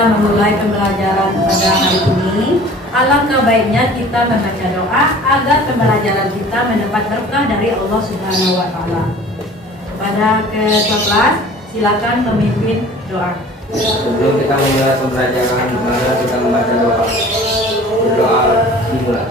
kita memulai pembelajaran pada hari ini, alangkah baiknya kita membaca doa agar pembelajaran kita mendapat berkah dari Allah Subhanahu wa Ta'ala. Pada ketua kelas, silakan memimpin doa. Sebelum kita memulai pembelajaran, mari kita membaca doa. Berdoa dimulai.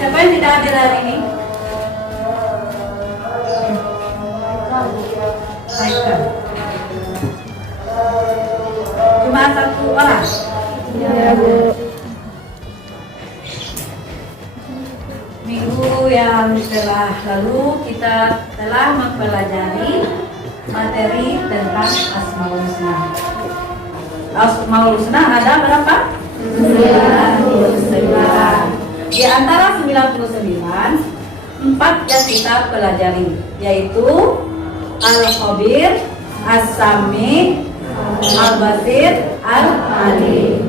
Siapa yang tidak hadir hari ini? Baikkan. Cuma satu orang. Ya, Bu. Minggu yang telah lalu kita telah mempelajari materi tentang Asmaul Husna. Asmaul Husna ada berapa? 99. Di antara 99, 4 yang kita pelajari, yaitu Al-Khabir, As-Sami, Al-Basir, Al-Alim.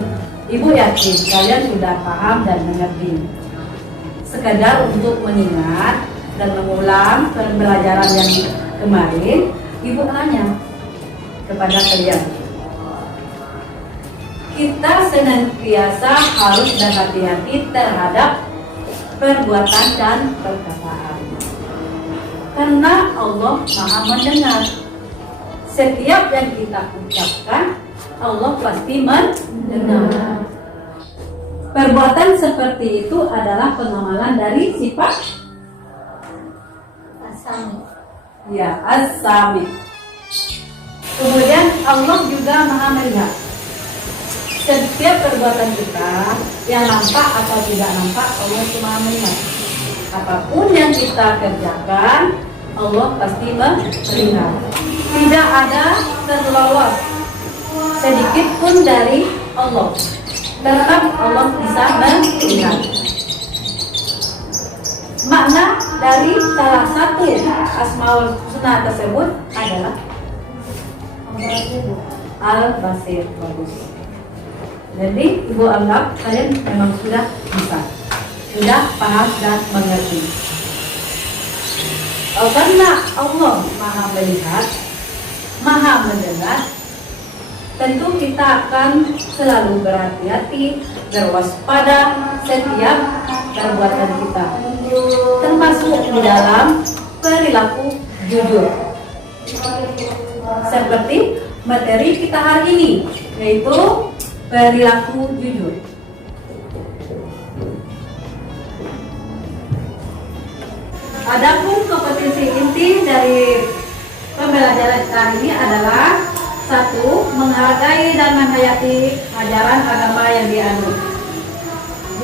Ibu yakin kalian sudah paham dan mengerti. Sekedar untuk mengingat dan mengulang pembelajaran yang kemarin, Ibu tanya kepada kalian. Kita senantiasa harus berhati-hati terhadap perbuatan dan perkataan. Karena Allah Maha mendengar. Setiap yang kita ucapkan, Allah pasti mendengar. Perbuatan seperti itu adalah pengamalan dari sifat As-Sami. ya, As-Sami. Kemudian Allah juga Maha melihat. Setiap perbuatan kita yang nampak atau tidak nampak, Allah Maha melihat. Apapun yang kita kerjakan, Allah pasti melihat. Tidak ada terlewat sedikit pun dari Allah. Tetap Allah bisa melihat. Makna dari salah satu Asmaul Husna tersebut adalah Al-Basir. Bagus. Jadi Ibu anggap kalian memang sudah bisa, sudah paham dan mengerti. Karena Allah Maha melihat, Maha mendengar, tentu kita akan selalu berhati-hati, berwaspada setiap perbuatan kita, termasuk di dalam perilaku jujur. Seperti materi kita hari ini, yaitu perilaku jujur. Adapun kompetensi inti dari pembelajaran kita hari ini adalah: 1. Menghargai dan menghayati ajaran agama yang dianut.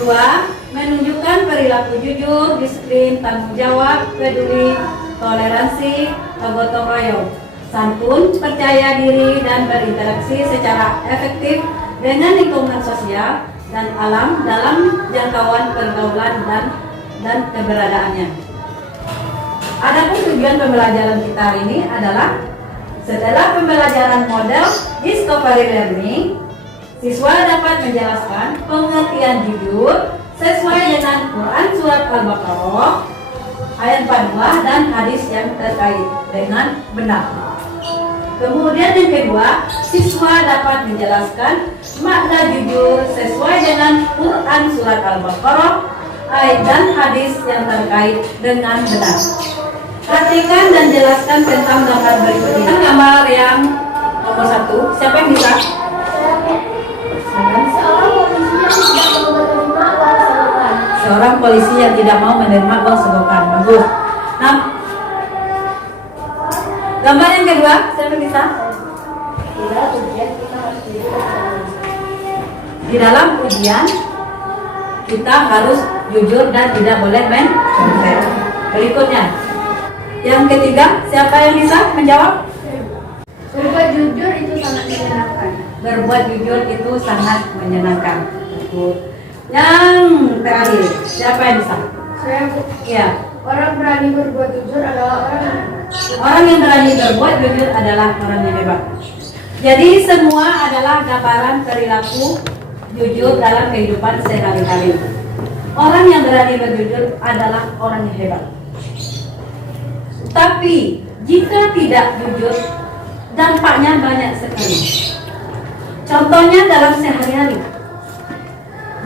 2. Menunjukkan perilaku jujur, disiplin, tanggung jawab, peduli, toleransi, gotong royong, santun, percaya diri, dan berinteraksi secara efektif dengan lingkungan sosial dan alam dalam jangkauan pergaulan dan keberadaannya. Adapun tujuan pembelajaran kita hari ini adalah: setelah pembelajaran model discovery learning, siswa dapat menjelaskan pengertian jujur sesuai dengan Quran Surat Al-Baqarah ayat 42 dan hadis yang terkait dengan benar. Kemudian yang kedua, siswa dapat menjelaskan makna jujur sesuai dengan Quran Surat Al-Baqarah ayat dan hadis yang terkait dengan benar. Perhatikan dan jelaskan tentang gambar berikut ini. Gambar yang nomor 1, siapa yang bisa? Seorang polisi yang tidak mau menerima uang segokan. Bagus. Nah, gambar yang kedua, siapa yang bisa? Di dalam ujian kita harus jujur dan tidak boleh mencontek. Berikutnya, yang ketiga, siapa yang bisa menjawab? Berbuat jujur itu sangat menyenangkan. Berbuat jujur itu sangat menyenangkan. Betul. Yang terakhir, siapa yang bisa? Saya Bu. Ya, Orang berani berbuat jujur adalah orang yang berani berbuat jujur adalah orang yang hebat. Jadi semua adalah gambaran perilaku jujur dalam kehidupan sehari-hari. Orang yang berani berjujur adalah orang yang hebat. Tapi jika tidak jujur, dampaknya banyak sekali. Contohnya dalam sehari-hari,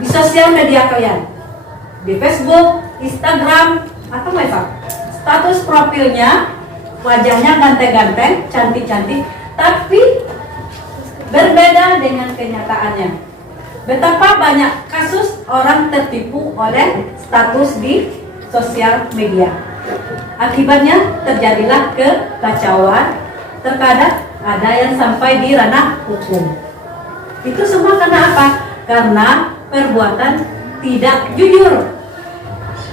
di sosial media kalian, di Facebook, Instagram, atau WhatsApp, status profilnya, wajahnya ganteng-ganteng, cantik-cantik, tapi berbeda dengan kenyataannya. Betapa banyak kasus orang tertipu oleh status di sosial media. Akibatnya terjadilah kekacauan, terkadang ada yang sampai di ranah hukum. Itu semua karena apa? Karena perbuatan tidak jujur.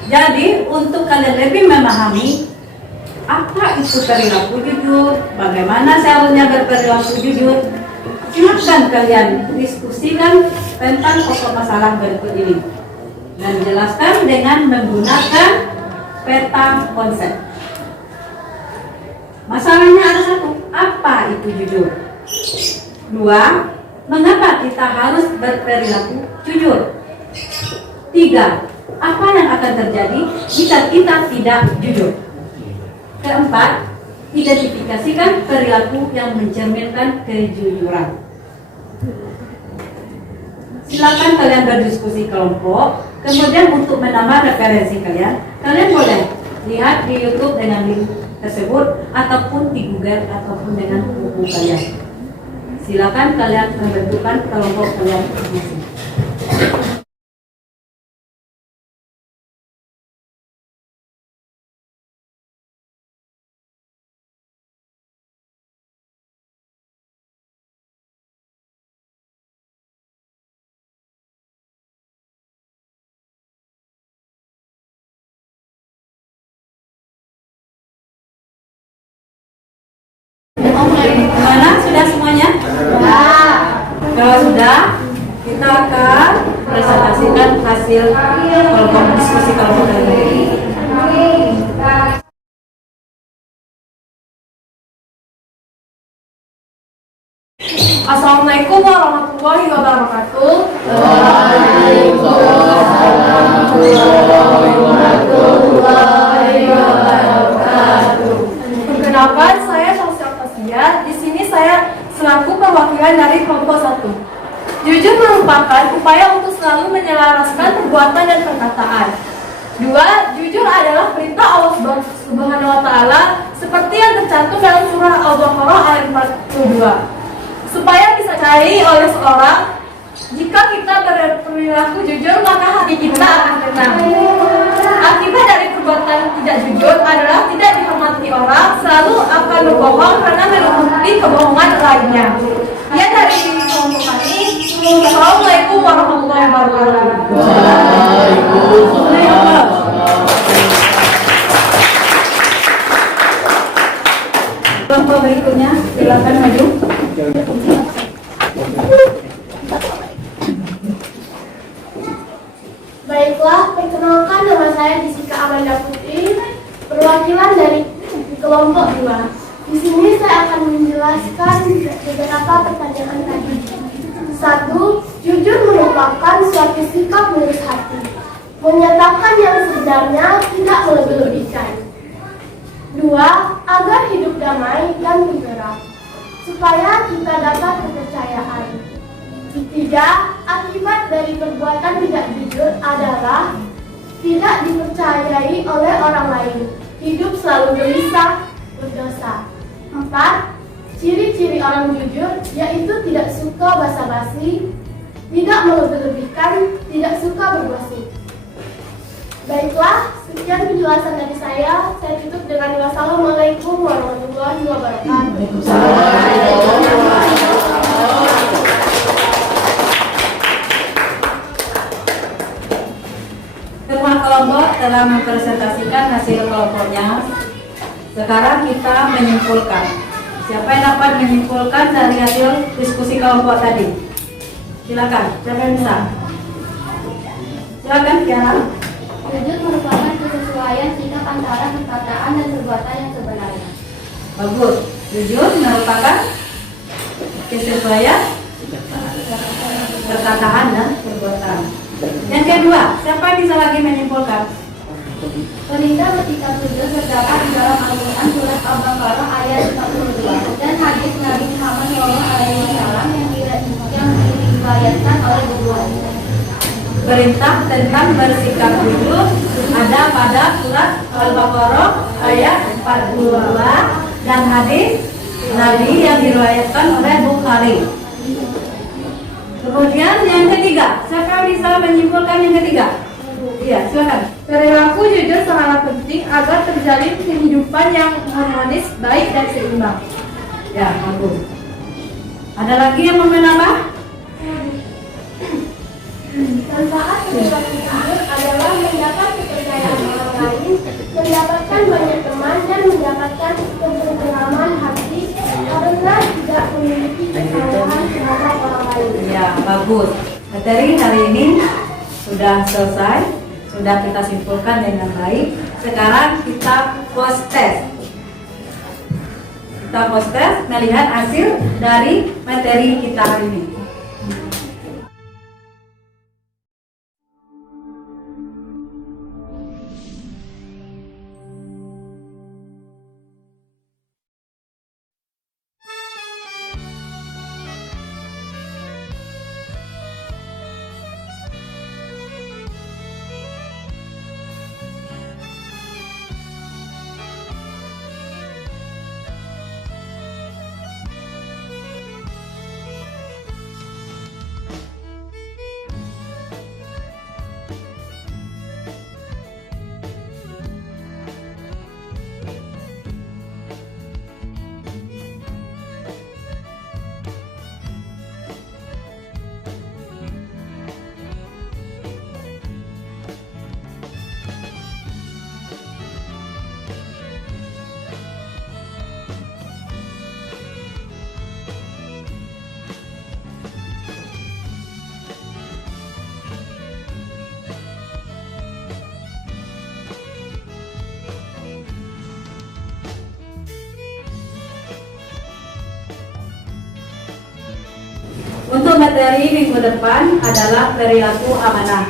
Jadi untuk kalian lebih memahami apa itu perilaku jujur, bagaimana seharusnya berperilaku jujur, silakan kalian diskusikan tentang pokok masalah berikut ini dan jelaskan dengan menggunakan peta konsep. Masalahnya ada satu, apa itu jujur? Dua, mengapa kita harus berperilaku jujur? Tiga, apa yang akan terjadi jika kita tidak jujur? Keempat, identifikasikan perilaku yang mencerminkan kejujuran. Silakan kalian berdiskusi kelompok. Kemudian untuk menambah referensi kalian boleh lihat di YouTube dengan link tersebut ataupun di Google ataupun dengan buku kalian. Silakan kalian membentukkan kelompok kalian masing-masing. Gimana? Sudah semuanya? Kalau sudah, kita akan presentasikan hasil kelompok diskusi kelompok ini. Assalamualaikum warahmatullahi wabarakatuh. Perkenalkan, saya Sosial Tasya. Di sini saya selaku perwakilan dari kelompok 1. Jujur merupakan upaya untuk selalu menyelaraskan perbuatan dan perkataan. 2. Jujur adalah perintah Allah Subhanahu wa Ta'ala seperti yang tercantum dalam surah Al-Baqarah ayat 42. Supaya bisa dicari oleh seorang, jika kita berperilaku jujur maka hati kita akan tenang. Akibat dari perbuatan tidak jujur adalah tidak dihormati orang, selalu akan berbohong karena menutupi kebohongan lainnya. Ya, dari kelompok kami. Assalamualaikum warahmatullahi wabarakatuh. Kelompok berikutnya, silakan maju. Baiklah, perkenalkan nama saya Jessica Amanda Putri, perwakilan dari kelompok 2. Di sini saya akan menjelaskan beberapa pertanyaan tadi. 1. Jujur merupakan suatu sikap lurus hati, menyatakan yang sebenarnya, tidak melebih-lebihkan. 2. Agar hidup damai dan bergerak, supaya kita dapat kepercayaan. 3. Akibat dari perbuatan tidak jujur adalah tidak dipercayai oleh orang lain, hidup selalu gelisah, berdosa. 4. Ciri-ciri orang jujur yaitu tidak suka basa-basi, tidak melebih-lebihkan, tidak suka bergosip. Baiklah, sekian penjelasan dari saya. Saya tutup dengan wassalamualaikum warahmatullahi wabarakatuh. Semua kelompok telah mempresentasikan hasil kelompoknya. Sekarang kita menyimpulkan. Siapa yang dapat menyimpulkan dari hasil diskusi kelompok tadi? Silakan, siapa yang bisa? Silakan, Kiara. Sujud merupakan kesesuaian sikap antara perkataan dan perbuatan yang sebenarnya. Bagus. Jujur merupakan kesesuaian perkataan dan perbuatan. Yang kedua, siapa yang bisa lagi menyimpulkan? Perintah bersikap jujur terdapat di dalam Al-Quran surat Al-Baqarah ayat 42 dan hadis Nabi Muhammad SAW yang diriwayatkan oleh Bukhari. Perintah tentang bersikap jujur ada pada surat Al-Baqarah ayat 42 dan hadis Nabi yang diriwayatkan oleh Bukhari. Kemudian yang ketiga, siapa bisa menyimpulkan yang ketiga? Iya, silakan. Perilaku jujur sangatlah penting agar terjalin kehidupan yang harmonis, baik dan seimbang. Ya, bagus. Ada lagi yang mau menambah? Manfaat perilaku jujur adalah mendapat kepercayaan orang lain, mendapatkan banyak teman dan mendapatkan ketentraman hati karena tidak memiliki kesalahan terhadap orang lain. Ya, bagus. Materi hari ini sudah selesai, sudah kita simpulkan dengan baik. Sekarang kita post test. Kita post test melihat hasil dari materi kita hari ini. Untuk materi minggu depan adalah perilaku amanah.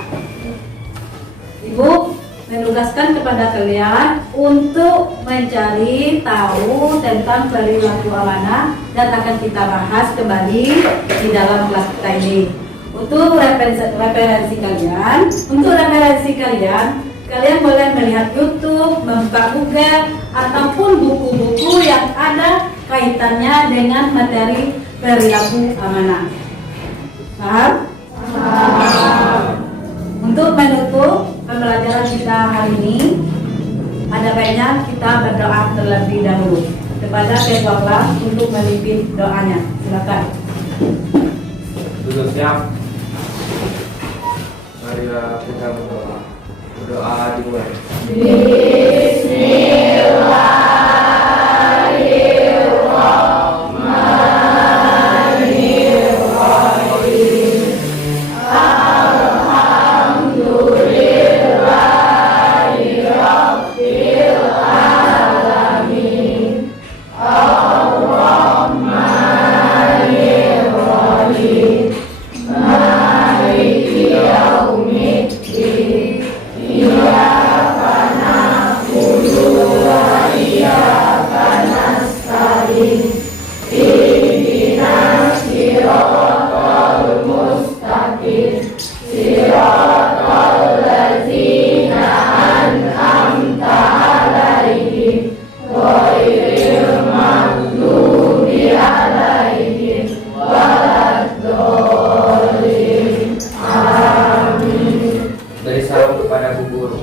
Ibu menugaskan kepada kalian untuk mencari tahu tentang perilaku amanah dan akan kita bahas kembali di dalam kelas kita ini. Untuk referensi kalian, kalian boleh melihat YouTube, membuka Google, ataupun buku-buku yang ada kaitannya dengan materi perilaku amanah. Paham? Untuk menutup pembelajaran kita hari ini, ada baiknya kita berdoa terlebih dahulu kepada ketua kelas untuk memimpin doanya. Silakan. Duduk siap. Marilah kita berdoa. Berdoa dimulai. Beri salam kepada Bu Guru.